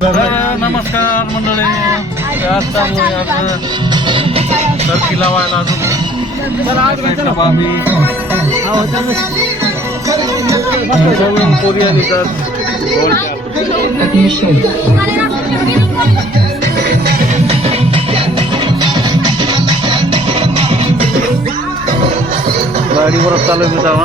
नमस्कार मंडळी. आज चालू. आहे आज टर्की लावायला अजून बाबी नवीन कोरियन येतात गाडीवरच चालू जावा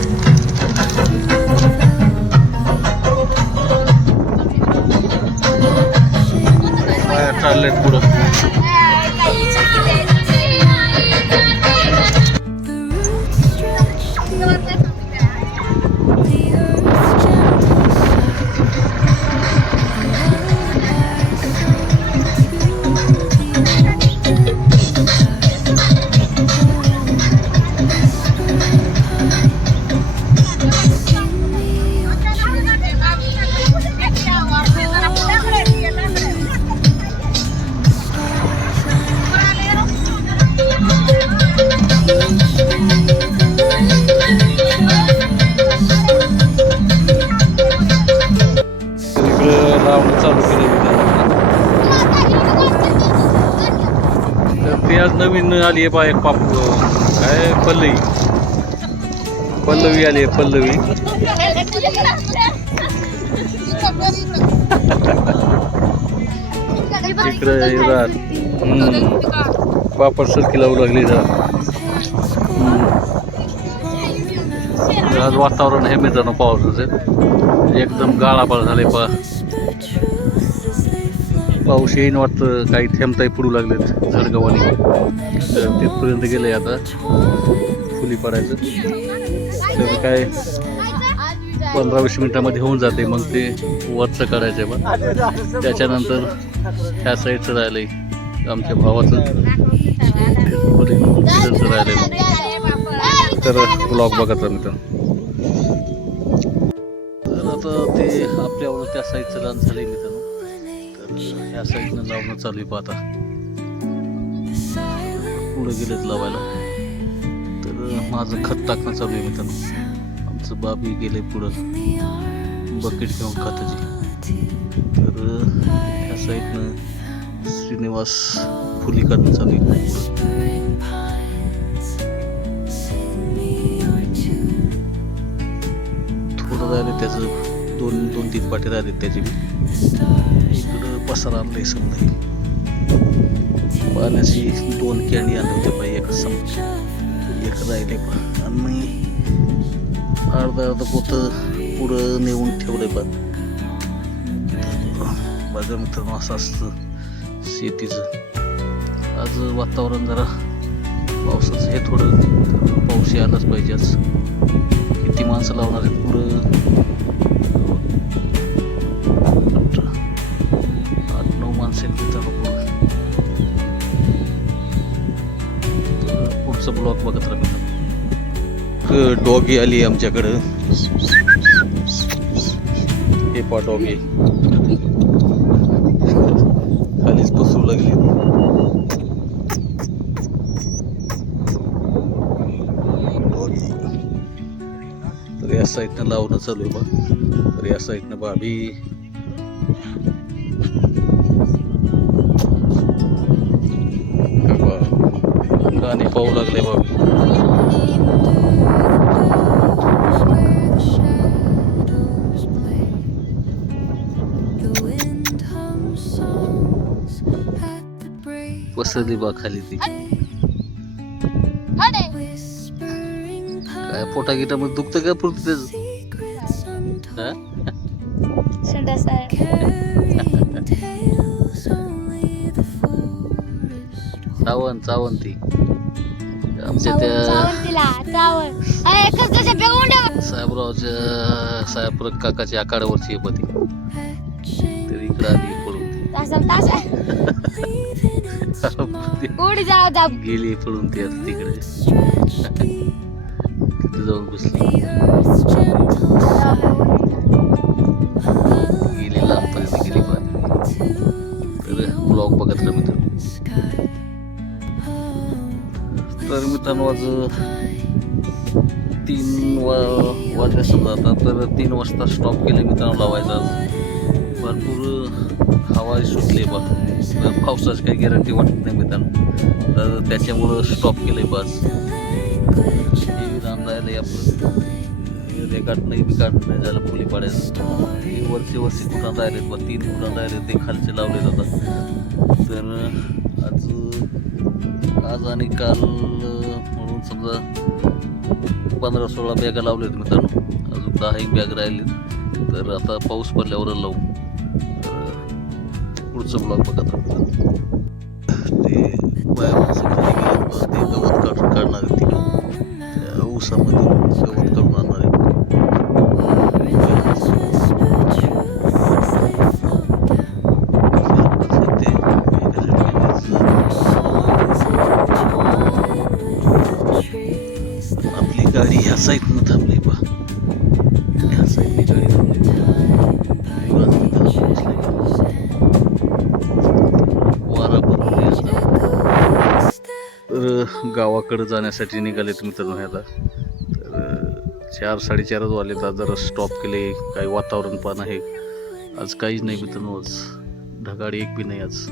नवीन आली आहे बा एक पाप काय पल्लवी? पल्लवी आली आहे पल्लवी. इकडं येतात पापड सरकी लावू लागली जरा. आज वातावरण हे मित्रांनो पावसाचं एकदम गाळापाळ झाले पा पाऊस येईन वाटतं. काही थेंबताही पडू लागलेत झडगवानी तर तिथपर्यंत गेले आता. फुली पडायचं. तर काय? पंधरा वीस मिनिटामध्ये होऊन जाते. मग ते वरचं करायचं पण. त्याच्यानंतर ह्या साईडचं राहिलंय. आमच्या भावाचं. तिकडचं राहिलंय तर ब्लॉग बघत मी मित्रांनो. तर आता ते आपल्यावर त्या साईडचं रान झालंय मित्रांनो. या साईडनं लावणं चालू आहे पाहता पुढे गेलेत लावायला. तर माझं खत टाकणं चालू आहे मित्रांनो. आमचं बाबी गेले पुढं. बकेट घेऊन खताची. तर ह्या साईडनं श्रीनिवास फुली काढणं चालू आहे. पुढं थोडं राहिले त्याचं दोन दोन तीन पाटे राहिले त्याचे इकडं पसार आणलंय समजा पाण्याची दोन कॅन्डी आले होते पाहिजे एक सम एक राहिले पण. आणि अर्धा अर्धा पोत पुढं नेऊन ठेवले पण बघा मित्रांनो असं असतं शेतीचं. आज वातावरण जरा पावसाचं हे थोडं. पाऊस यायलाच पाहिजे आज. किती माणसं लावणार आहेत पुढं? बघत राहा डॉगी आली आमच्याकडं. हे पा डॉगी. खालीच बसू लागली. डॉगी. या साईडनं लावणं चालू आहे बा तर या साईडनं भाभी गाणे पाहू लागले बाबा. पसरली बा खाली ती. काय पोटा गिटा मध्ये दुखत का पुरतं त्याचं? हा? चावण चावण ती. आमच्या त्या साहेबरावच्या साहेबराव काकाच्या आकारावरची पती ती. तर इकडं आली. पळून ती उडी जाऊ जा. गेली पळून ती आता तिकडे. इथे जाऊन बसली. गेली लांबपर्यंत गेली पाणी. तर ब्लॉग बघत राहा मित्रांनो. तर मित्रांनो आज तीन वा वाजल्या समजा आता. तर तीन वाजता स्टॉप केले मित्रांनो लावायचा आज. भरपूर हवा सुटली बा पावसाची काही गॅरंटी वाटत नाही मित्रांनो. तर त्याच्यामुळं स्टॉप केले बस. हे राम राहिलं आपलं. रेकाट नाही बिकाट नाही झालं फुली पाडायचं हे वरचे वरचे कुठं राहिले बा तीन कुठं राहिले ते खालचे लावले जातात तर आज आज आणि काल म्हणून समजा पंधरा सोळा बॅगा लावल्यात मित्रांनो. अजून दहा एक बॅग राहिलेत. तर आता पाऊस पडल्यावर लावू. पुढचं ब्लॉग बघत राहतात ते माझ्या माणसाकडे खाली ते गवत काढ काढणार तिकडं त्या ऊसामध्ये गवत काढून गावाकडे जाण्यासाठी निघालेत मित्रांनो ह्याला आता तर चार साडेचारच वाले तर जरा स्टॉप केले काही वातावरण पण आहे. आज काहीच नाही मित्रांनो आज ढगाडी एक बी नाही आज.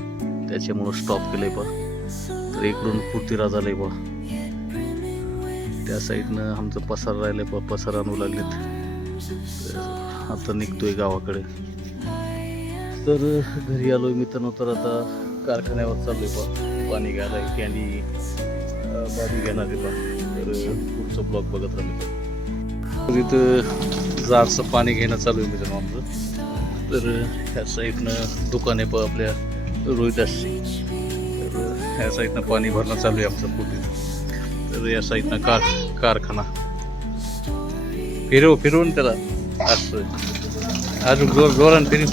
त्याच्यामुळं स्टॉप केलं आहे पा तर इकडून झाला आहे बा. त्या साईडनं आमचं पसार राहिलं बा पसार आणू लागलेत. आता निघतोय गावाकडे. तर घरी आलोय मित्रांनो तर आता कारखान्यावर चाललोय बा. पाणी घ्यायला कॅन्डी बाबी घेणार आहे तर पुढचं ब्लॉग बघत राहिलो तर इथं जारचं पाणी घेणं चालू आहे मित्रांनो आमचं. तर ह्या साईडनं दुकान आहे आपल्या रोहिदासची तर ह्या साईडनं पाणी भरणं चालू आहे आमचं पूर्ण तर या साईडनं कार कारखाना. फिरव फिरवून त्याला. असं अजून जोर जोरान फिरव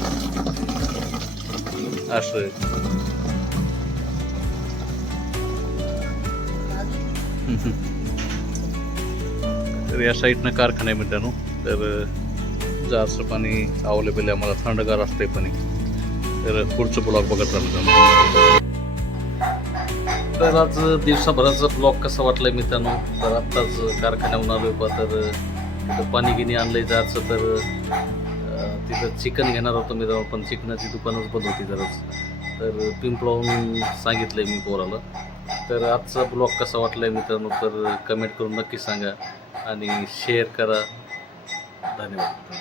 असं तर या साईडनं कारखाना आहे मित्रांनो. तर जास्त पाणी अवेलेबल आहे. आम्हाला थंडगार असते पाणी. तर पुढचं ब्लॉग बघत राहिलं तर आज दिवसाभराचा ब्लॉग कसा वाटलाय मित्रांनो? तर आत्ताच कारखान्याहून आलो बा तर तिथं पाणी गिनी आणलंय जायचं तर तिथं चिकन घेणार होतो मित्रांनो पण चिकनाची दुकानच बंद होती जराच तर पिंपळावून सांगितलंय मी पोराला. तर आजचा ब्लॉग कसा वाटलाय मित्रांनो? तर कमेंट करून नक्की सांगा आणि शेअर करा. धन्यवाद.